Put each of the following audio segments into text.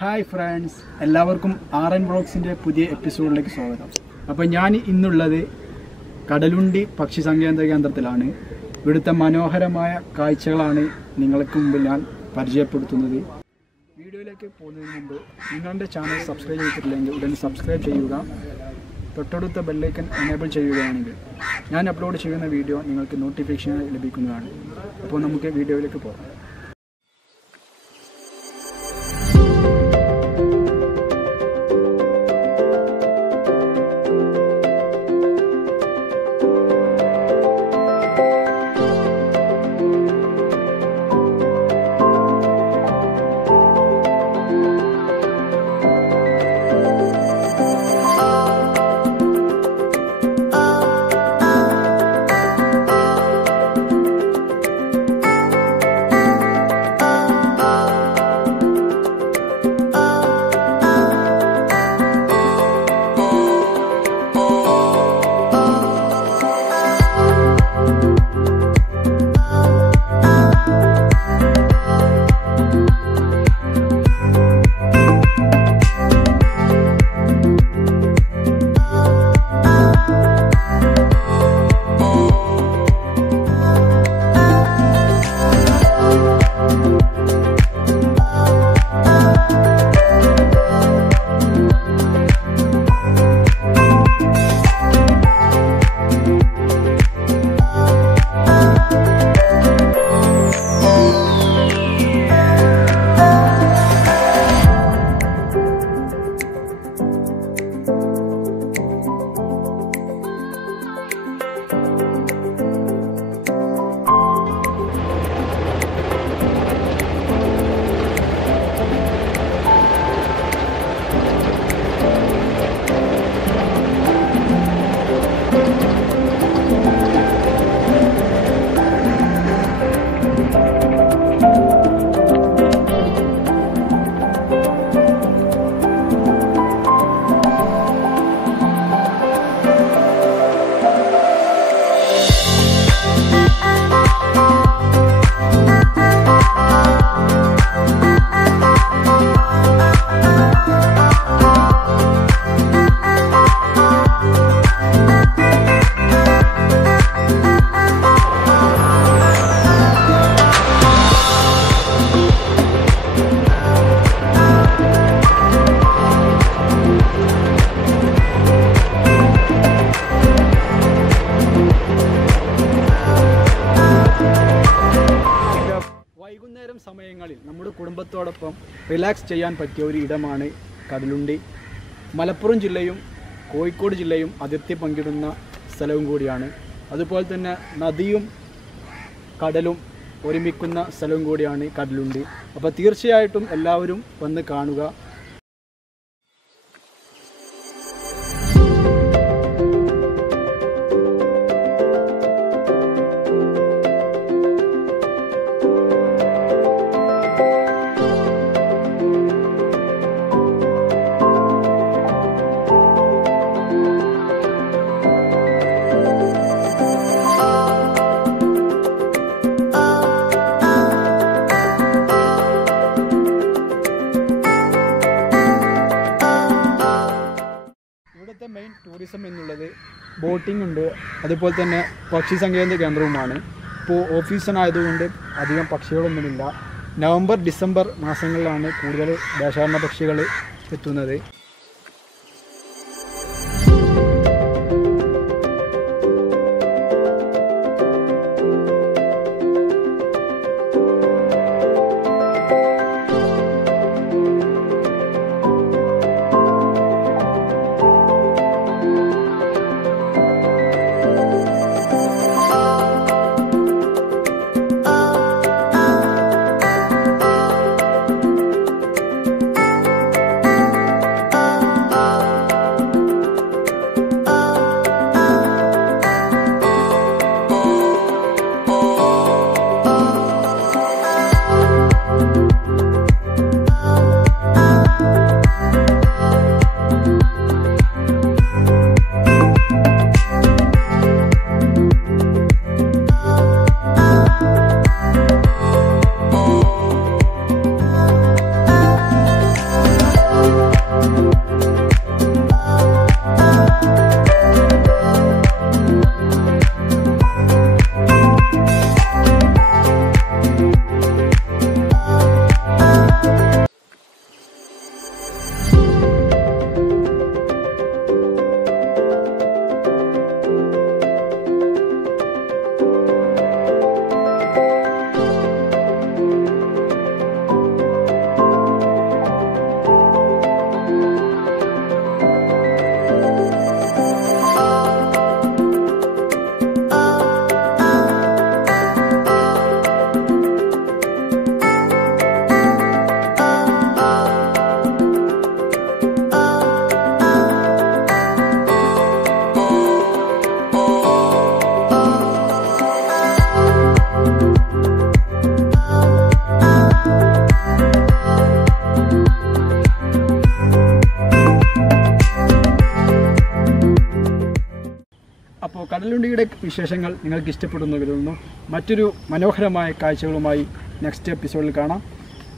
Hi friends, എല്ലാവർക്കും RN ബ്ലോഗ്സിൻ്റെ പുതിയ എപ്പിസോഡിലേക്ക് സ്വാഗതം. അപ്പോൾ ഞാൻ ഇന്നുള്ളത് കടലുണ്ടി പക്ഷി സങ്കേത കേന്ദ്രത്തിലാണ്. ഇവിടുത്തെ മനോഹരമായ കാഴ്ചകളാണ് നിങ്ങൾക്ക് മുമ്പിൽ ഞാൻ പരിചയപ്പെടുത്തുന്നത്. വീഡിയോയിലേക്ക് പോകുന്നതിന് മുമ്പ് നിങ്ങളുടെ ചാനൽ സബ്സ്ക്രൈബ് ചെയ്തിട്ടില്ലെങ്കിൽ ഉടനെ സബ്സ്ക്രൈബ് ചെയ്യുക. തൊട്ടടുത്ത ബെല്ലൈക്കൻ എനേബിൾ ചെയ്യുകയാണെങ്കിൽ ഞാൻ അപ്ലോഡ് ചെയ്യുന്ന വീഡിയോ നിങ്ങൾക്ക് നോട്ടിഫിക്കേഷൻ ലഭിക്കുന്നതാണ്. അപ്പോൾ നമുക്ക് വീഡിയോയിലേക്ക് പോകാം. വൈകുന്നേരം സമയങ്ങളിൽ നമ്മുടെ കുടുംബത്തോടൊപ്പം റിലാക്സ് ചെയ്യാൻ പറ്റിയ ഒരു ഇടമാണ് കടലുണ്ടി. മലപ്പുറം ജില്ലയും കോഴിക്കോട് ജില്ലയും അതിർത്തി പങ്കിടുന്ന സ്ഥലവും കൂടിയാണ്. അതുപോലെ തന്നെ നദിയും കടലും ഒരുമിക്കുന്ന സ്ഥലവും കൂടിയാണ് കടലുണ്ടി. അപ്പോൾ തീർച്ചയായിട്ടും എല്ലാവരും വന്ന് കാണുക. മെയിൻ ടൂറിസം എന്നുള്ളത് ബോട്ടിംഗ് ഉണ്ട്, അതുപോലെ തന്നെ പക്ഷി സങ്കേത കേന്ദ്രവുമാണ്. ഇപ്പോൾ ഓഫ് സീസൺ ആയതുകൊണ്ട് അധികം പക്ഷികളൊന്നുമില്ല. നവംബർ ഡിസംബർ മാസങ്ങളിലാണ് കൂടുതൽ ദേശാടന പക്ഷികൾ എത്തുന്നത്. അപ്പോൾ കടലുണ്ടിയുടെ വിശേഷങ്ങൾ നിങ്ങൾക്ക് ഇഷ്ടപ്പെടുന്നു കരുതുന്നു. മറ്റൊരു മനോഹരമായ കാഴ്ചകളുമായി നെക്സ്റ്റ് എപ്പിസോഡിൽ കാണാം.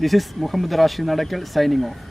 This is Muhammad Rashid Nadakkal signing of.